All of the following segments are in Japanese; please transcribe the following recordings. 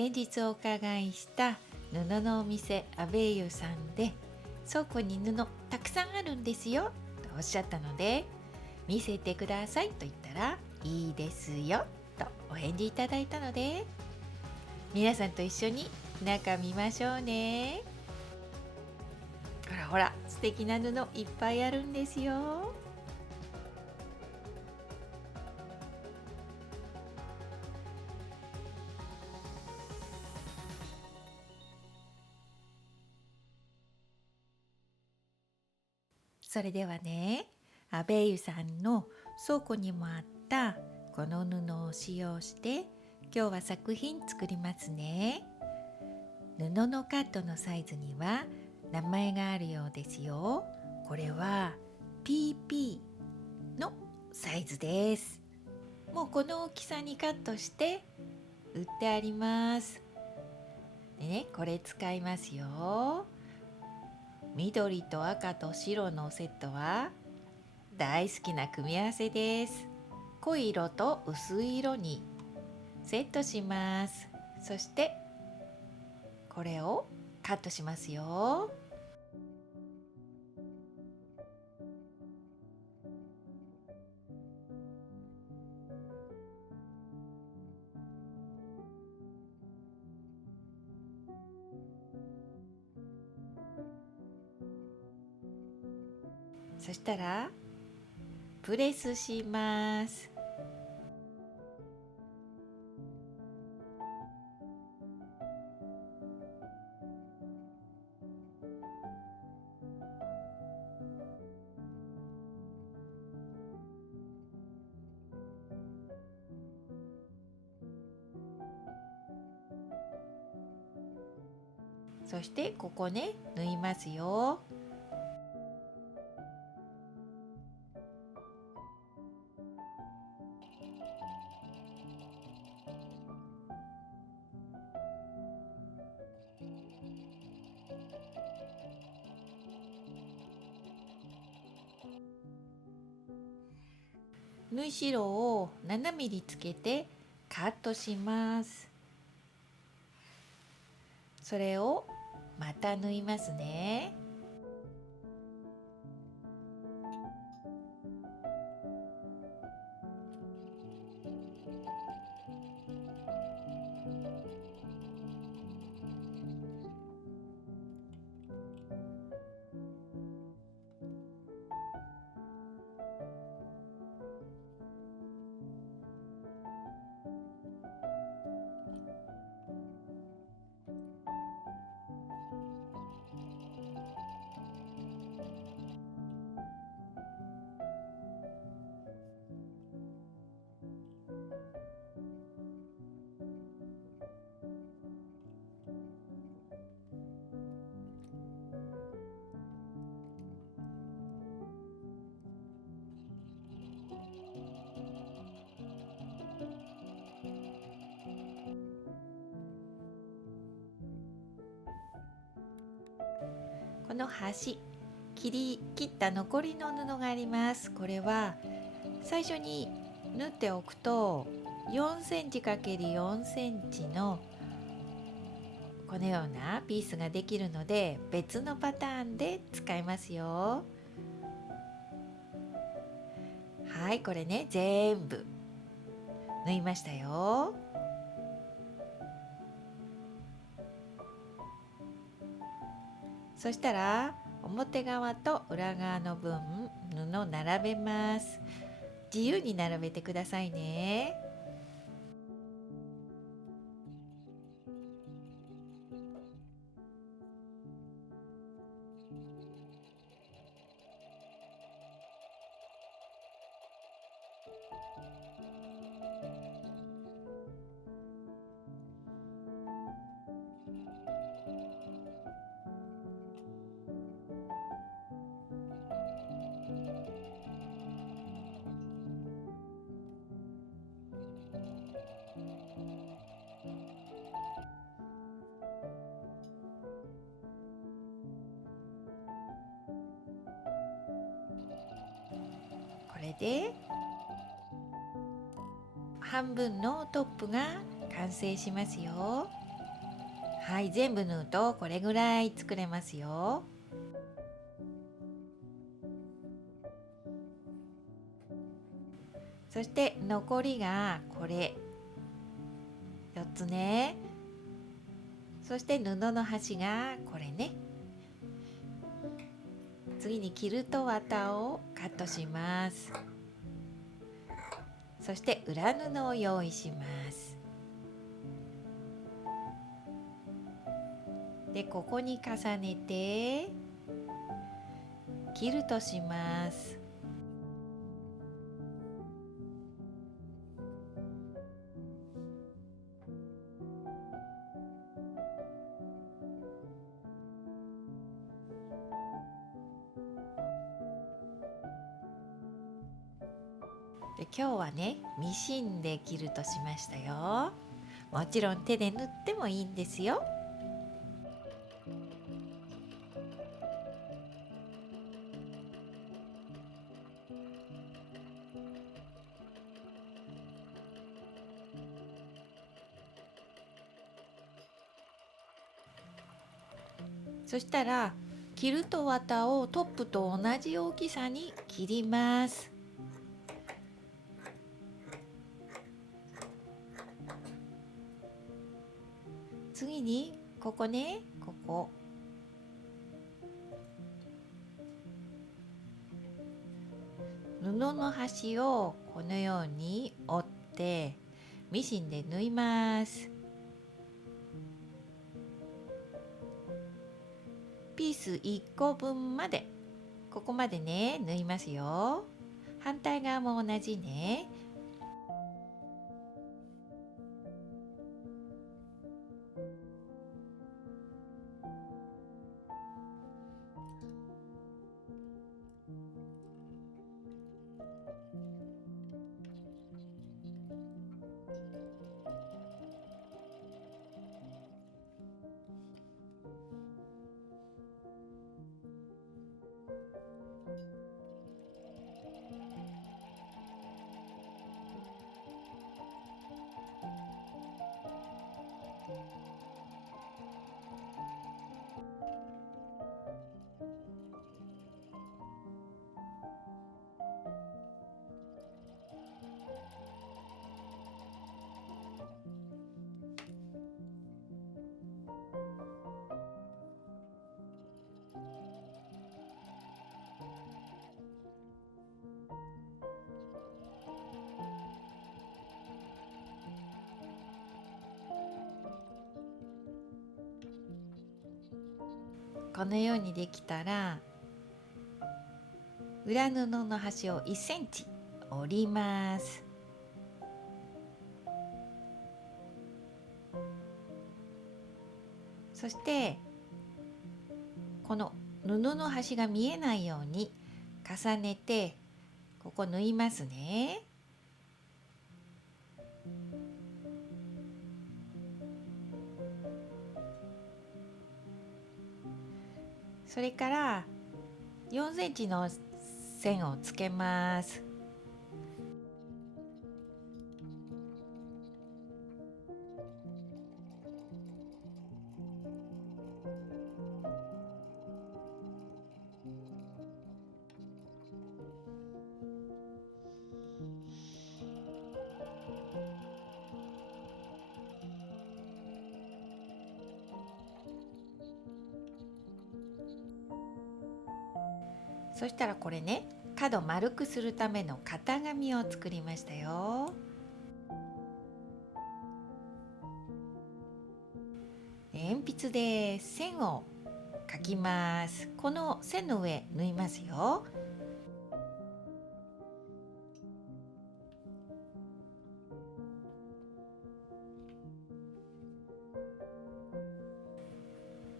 先日お伺いした布のお店アベイユさんで、倉庫に布たくさんあるんですよとおっしゃったので、見せてくださいと言ったら、いいですよとお返事いただいたので、皆さんと一緒に中見ましょうね。ほらほら、素敵な布いっぱいあるんですよ。それではね、アベイユさんの倉庫にもあったこの布を使用して今日は作品作りますね。布のカットのサイズには名前があるようですよ。これは PP のサイズです。もうこの大きさにカットして売ってあります。でね、これ使いますよ。緑と赤と白のセットは大好きな組み合わせです。濃い色と薄い色にセットします。そしてこれをカットしますよ。そしたらプレスします。そしてここね、縫いますよ。縫い代を7ミリつけてカットします。それをまた縫いますね。この端切った残りの布があります。これは最初に縫っておくと4センチ ×4 センチのこのようなピースができるので、別のパターンで使いますよ。はい、これね、全部縫いましたよ。そしたら表側と裏側の分布を並べます。自由に並べてくださいね。これで半分のトップが完成しますよ。はい、全部縫うとこれぐらい作れますよ。そして残りがこれ4つね。そして布の端がこれね。次にキルト綿をカットします。そして裏布を用意します。でここに重ねてキルトします。で今日はねミシンでキルトしましたよ。もちろん手で縫ってもいいんですよ。そしたらキルト綿をトップと同じ大きさに切ります。次にここね、ここ布の端をこのように折ってミシンで縫います。ピース1個分まで、ここまでね縫いますよ。反対側も同じね。このようにできたら裏布の端を1センチ折ります。そしてこの布の端が見えないように重ねてここ縫いますね。それから4センチの線をつけます。そしたらこれね、角丸くするための型紙を作りましたよ。鉛筆で線を描きます。この線の上縫いますよ。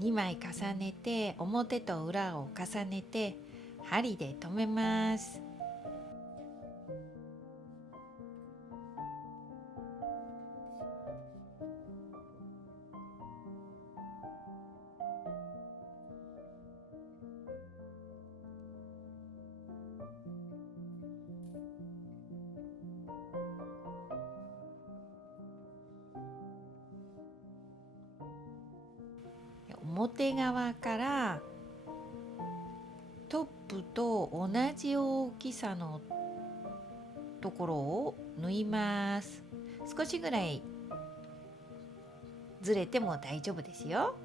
2枚重ねて表と裏を重ねて針で留めます。表側からトップと同じ大きさのところを縫います。少しぐらいずれても大丈夫ですよ。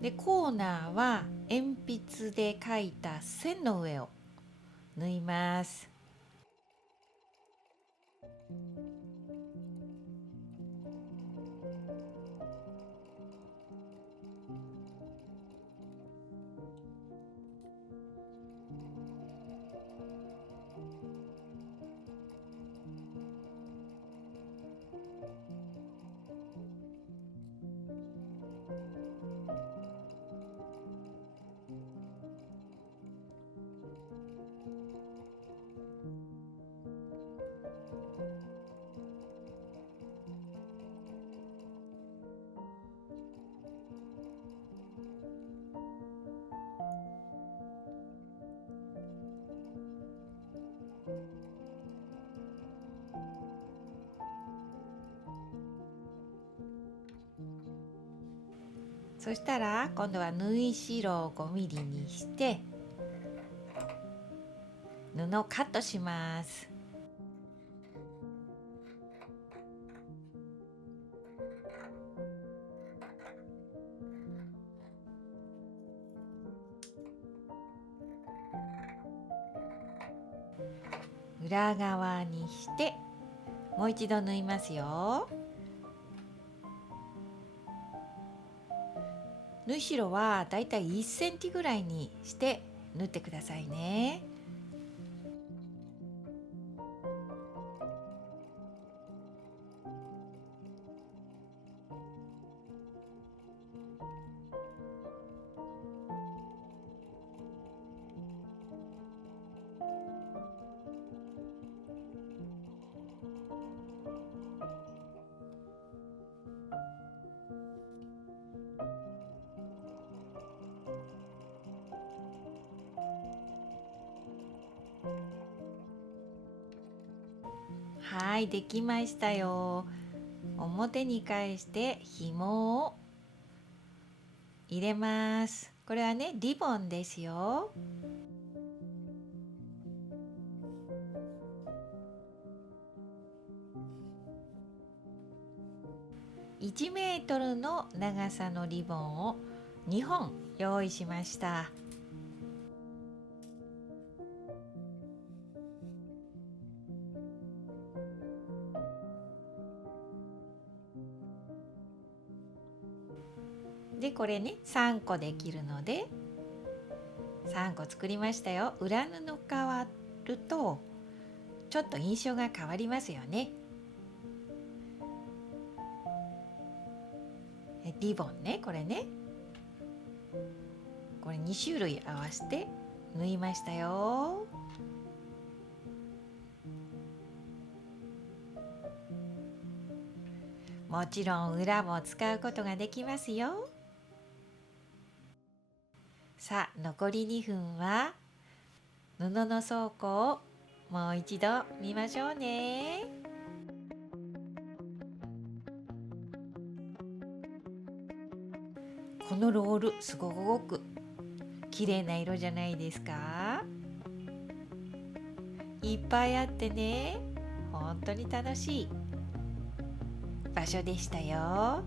でコーナーは鉛筆で描いた線の上を縫います。そしたら今度は縫い代を5ミリにして布をカットします。裏側にしてもう一度縫いますよ。縫い代はだいたい1センチぐらいにして縫ってくださいね。はい、できましたよ。表に返して紐を入れます。これはね、リボンですよ。1メートルの長さのリボンを2本用意しました。でこれね3個できるので3個作りましたよ。裏布変わるとちょっと印象が変わりますよね。リボンね、これね、これ2種類合わせて縫いましたよ。もちろん裏も使うことができますよ。さあ残り2分は布の倉庫をもう一度見ましょうね。このロールすごく綺麗な色じゃないですか。いっぱいあってね、本当に楽しい場所でしたよ。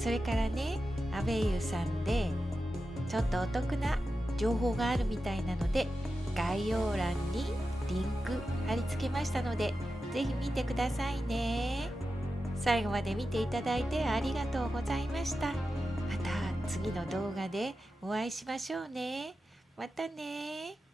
それからね、アベイユさんでちょっとお得な情報があるみたいなので、概要欄にリンク貼り付けましたので、ぜひ見てくださいね。最後まで見ていただいてありがとうございました。また次の動画でお会いしましょうね。またね。